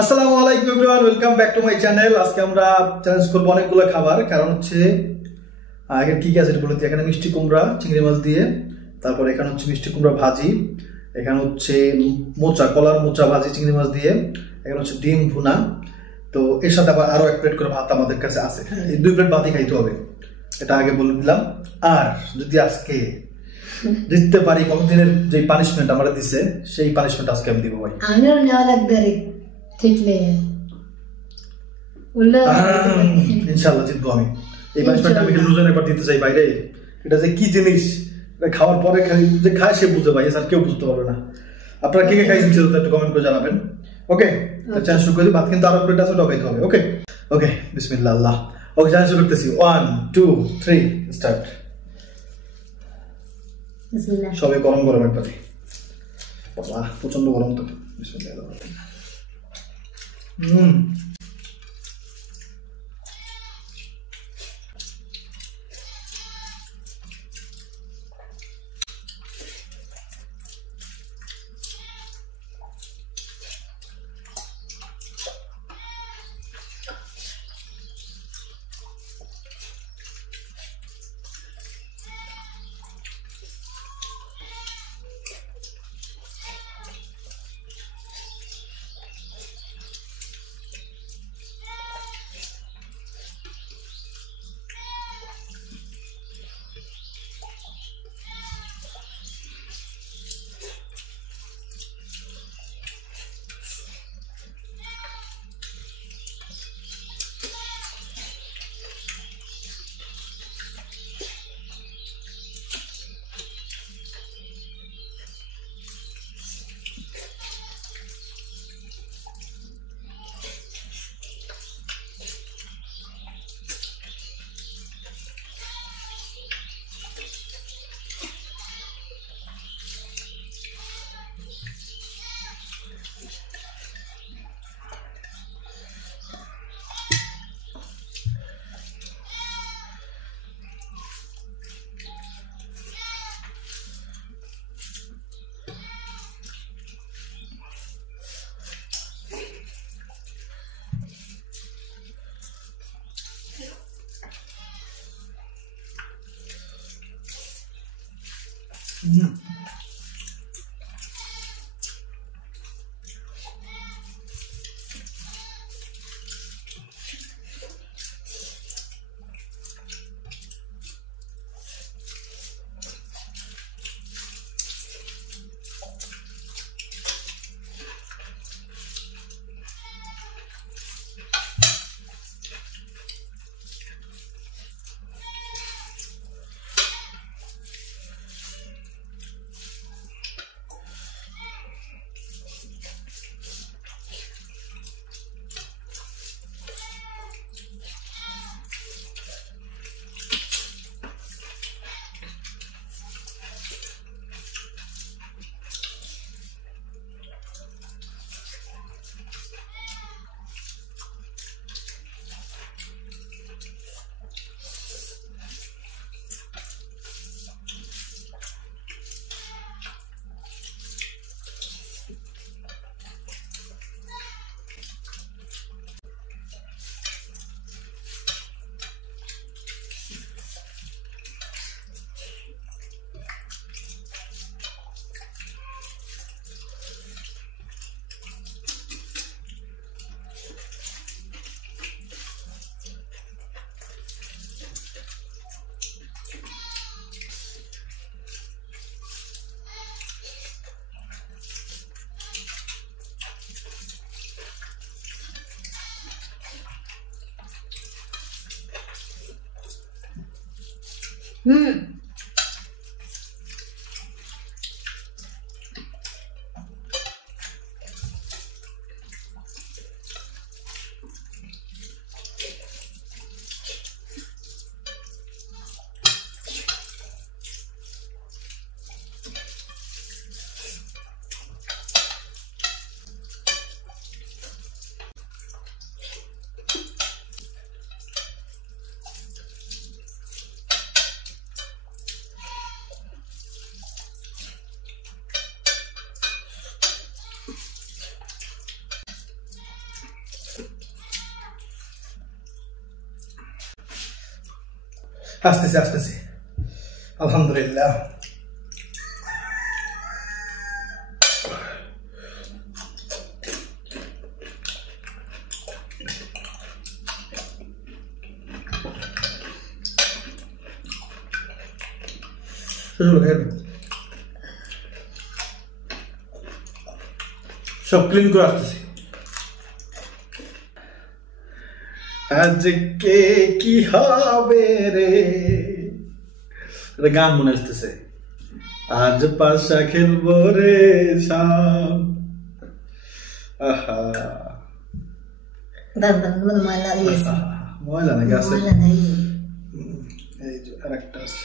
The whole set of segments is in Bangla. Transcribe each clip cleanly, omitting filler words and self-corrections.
আসসালামু আলাইকুম everyone, welcome back to my channel. আজকে আমরা চ্যালেঞ্জ করবো অনেকগুলো খাবার, কারণ হচ্ছে এখানে কি কি আছে বলতে, এখানে মিষ্টি কুমড়া চিংড়ি মাছ দিয়ে, তারপর এখানে হচ্ছে মিষ্টি কুমড়া ভাজি, এখানে হচ্ছে মোচা কলার মোচা ভাজি চিংড়ি মাছ দিয়ে, এখানে হচ্ছে ডিম ভুনা। তো এর সাথে আবার আরো এক প্লেট করে ভাত আমাদের কাছে আছে। এই 2 প্লেট ভাতই খাইতে হবে, এটা আগে বলে দিলাম। আর যদি আজকে জিততে পারি, কতদিনের যে পানিশমেন্ট আমরা দিছে সেই পানিশমেন্ট আজকে আমি দিব ভাই। আমিও নেওয়া লাগবে রে, ঠিকলে ইনশাআল্লাহ জিতবো আমি। এই পানিশমেন্ট আমি লুজন একবার দিতে চাই বাইরে। এটা যে কি জিনিস, এটা খাওয়ার পরে খালি যে খায় সে বুঝে ভাই, স্যার কেউ বুঝতে পারবে না। আপনারা কে কে খাইছেন সেটা একটু কমেন্ট করে জানাবেন। ওকে, চ্যালেঞ্জ শুরু করি। ভাত কিন্তু আরো প্লেট আছে, ওটা খাইতে হবে। ওকে ওকে, বিসমিল্লাহ আল্লাহ। ওকে, চ্যালেঞ্জ শুরু করতেছি। 1 2 3 স্টার্ট। বিসমিল্লাহ। সবে গরম গরম একবারে, বাবা প্রচন্ড গরম তো। বিসমিল্লাহ। আসতেছে আসতেছে আলহামদুলিল্লাহ। সব ক্লিন করে আসতেছি। আজকে কি হবে রে, গান মনে আসতেছে। আজ পাশা খেলবো রে শাম। আহা ময়লা নাকি আছে? এই যে আরেকটা আছে,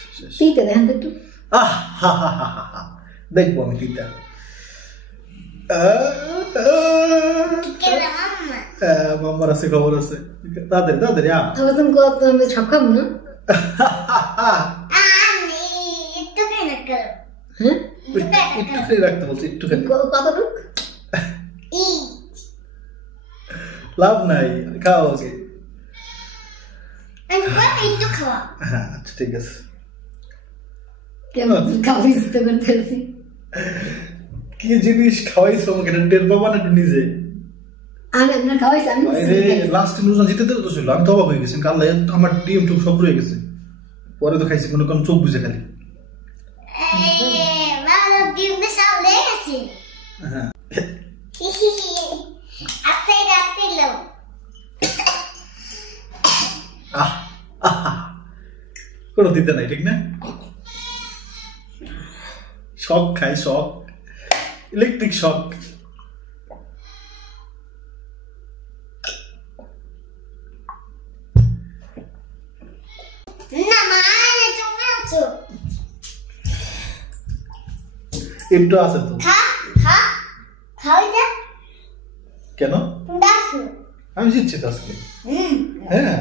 দেখবো আমি তিতা। মামার আছে, খবর আছে, তাদের তাদের সব খাবো না। একটুখানি রাখতে বলছি, একটুখানি। কতটুক লাভ নাই, খাও আগে। হ্যাঁ আচ্ছা ঠিক আছে। কি জিনিস খাওয়াইছো আমাকে, টের পাবা না একটু নিজে। লাস্ট নিউজ জিতে তো ছিল, আমি তো অবাক হয়ে গেছি। কাল আমার ডিম টুম সব রয়ে গেছে, পরে তো খাইছি মনে করেন চোখ বুঝে খালি। কোনো দিতে নাই, ঠিক না? শখ খাই, শখ, ইলেকট্রিক শখ। একটু আছে তো, কেন আমি জিতছি তো আজকে। হ্যাঁ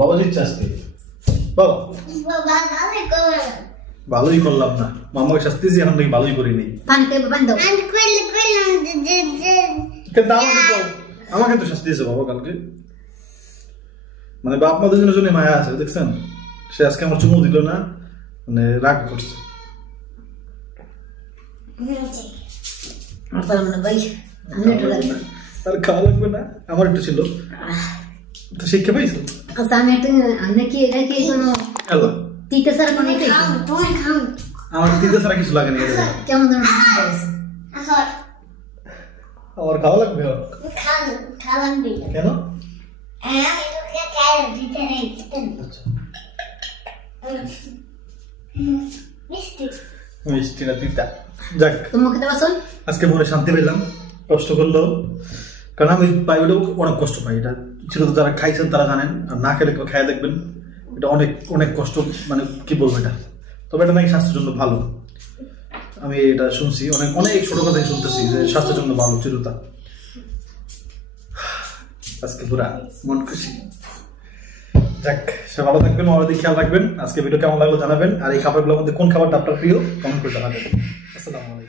বাবা জিতছে আজকে। বাবা ভালোই করলাম না, মামাকে শাস্তি দিয়েছি, এখন নাকি ভালোই করিনি। আমাকে তো শাস্তি দিয়েছে বাবা কালকে, মানে বাপ মা দুজনের জন্য মায়া আছে, দেখছেন? সে আজকে আমার চুমু দিল না, মানে রাগ করছে। আর খাওয়া লাগবে না, আমার একটু ছিল তো, শিক্ষা পাইছো? আমার তিতা ছাড়া কিছু লাগে না। আমার খাওয়া লাগবে কেন? মিষ্টি না তিতা? যাক, আজকে মনে শান্তি পেলাম। কষ্ট করলো, কারণ আমি পাই ওটাও অনেক কষ্ট পাই। এটা ছিল তো, যারা খাইছেন তারা জানেন, আর না খেলে খাইয়া দেখবেন। এটা অনেক অনেক কষ্ট, মানে কি বলবো এটা। তবে এটা নাকি স্বাস্থ্যের জন্য ভালো, আমি এটা শুনছি অনেক অনেক ছোট কথাই শুনতেছি যে স্বাস্থ্যের জন্য ভালো চিরতা। আজকে পুরা মন খুশি। যাক, সে ভালো থাকবেন, আমার দিকে খেয়াল রাখবেন। আজকে ভিডিও কেমন লাগলো জানাবেন, আর এই খাবারগুলোর মধ্যে কোন খাবারটা আপনার প্রিয় কমেন্ট করে জানাবেন। আসসালামু আলাইকুম।